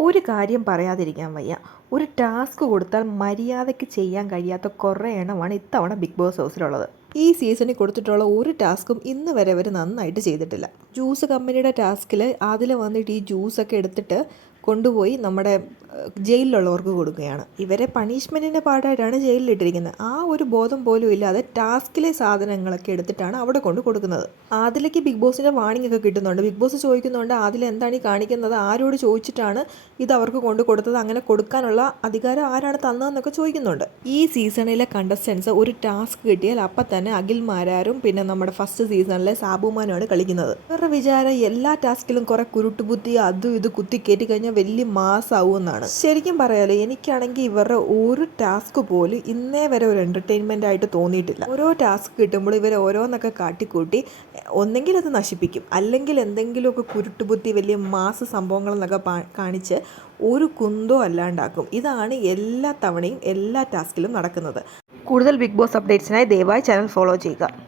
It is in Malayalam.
ഒരു കാര്യം പറയാതിരിക്കാൻ വയ്യ. ഒരു ടാസ്ക് കൊടുത്താൽ മര്യാദയ്ക്ക് ചെയ്യാൻ കഴിയാത്ത കുറേ എണ്ണമാണ് ഇത്തവണ ബിഗ് ബോസ് ഹൗസിലുള്ളത്. ഈ സീസണിൽ കൊടുത്തിട്ടുള്ള ഒരു ടാസ്കും ഇന്ന് വരെ അവർ നന്നായിട്ട് ചെയ്തിട്ടില്ല. ജ്യൂസ് കമ്പനിയുടെ ടാസ്കിൽ അതിൽ വന്നിട്ട് ഈ ജ്യൂസൊക്കെ എടുത്തിട്ട് കൊണ്ടുപോയി നമ്മുടെ ജയിലിലുള്ളവർക്ക് കൊടുക്കുകയാണ്. ഇവരെ പണിഷ്മെന്റിന്റെ പാടായിട്ടാണ് ജയിലിലിട്ടിരിക്കുന്നത്. ആ ഒരു ബോധം പോലും ഇല്ലാതെ ടാസ്കിലെ സാധനങ്ങളൊക്കെ എടുത്തിട്ടാണ് അവിടെ കൊണ്ട് കൊടുക്കുന്നത്. ആദിലേക്ക് ബിഗ് ബോസിന്റെ വാണിംഗ് ഒക്കെ കിട്ടുന്നുണ്ട്. ബിഗ് ബോസ് ചോദിക്കുന്നുണ്ട് ആദിൽ എന്താണ് ഈ കാണിക്കുന്നത്? ആരോട് ചോദിച്ചിട്ടാണ് ഇത് അവർക്ക് കൊണ്ട് കൊടുത്തത്? അങ്ങനെ കൊടുക്കാനുള്ള അധികാരം ആരാണ് തന്നതെന്നൊക്കെ ചോദിക്കുന്നുണ്ട്. ഈ സീസണിലെ കണ്ടസ്റ്റൻസ് ഒരു ടാസ്ക് കിട്ടിയാൽ അപ്പം തന്നെ അഖിൽ മാരാരും പിന്നെ നമ്മുടെ ഫസ്റ്റ് സീസണിലെ സാബുമാനുമാണ് കളിക്കുന്നത്. ഇവരുടെ വിചാരം എല്ലാ ടാസ്കിലും കുറെ കുരുട്ടുബുദ്ധി അതും ഇത് കുത്തി കയറ്റി കഴിഞ്ഞാൽ വലിയ മാസാവും എന്നാണ്. ശരിക്കും പറയാലോ എനിക്കാണെങ്കിൽ ഇവരുടെ ഒരു ടാസ്ക് പോലും ഇന്നേ വരെ ഒരു എന്റർടൈൻമെന്റ് ആയിട്ട് തോന്നിയിട്ടില്ല. ഓരോ ടാസ്ക് കിട്ടുമ്പോൾ ഇവർ ഓരോന്നൊക്കെ കാട്ടിക്കൂട്ടി ഒന്നെങ്കിൽ അത് നശിപ്പിക്കും. അല്ലെങ്കിൽ എന്തെങ്കിലുമൊക്കെ കുരുട്ടുബുദ്ധി വലിയ മാസ സംഭവങ്ങളെന്നൊക്കെ എന്നൊക്കെ കാണിച്ച് ഒരു കുന്തോ അല്ലാണ്ടാക്കും. ഇതാണ് എല്ലാ തവണയും എല്ലാ ടാസ്കിലും നടക്കുന്നത്. കൂടുതൽ ബിഗ് ബോസ് അപ്ഡേറ്റ്സിനായി ദയവായി ചാനൽ ഫോളോ ചെയ്യുക.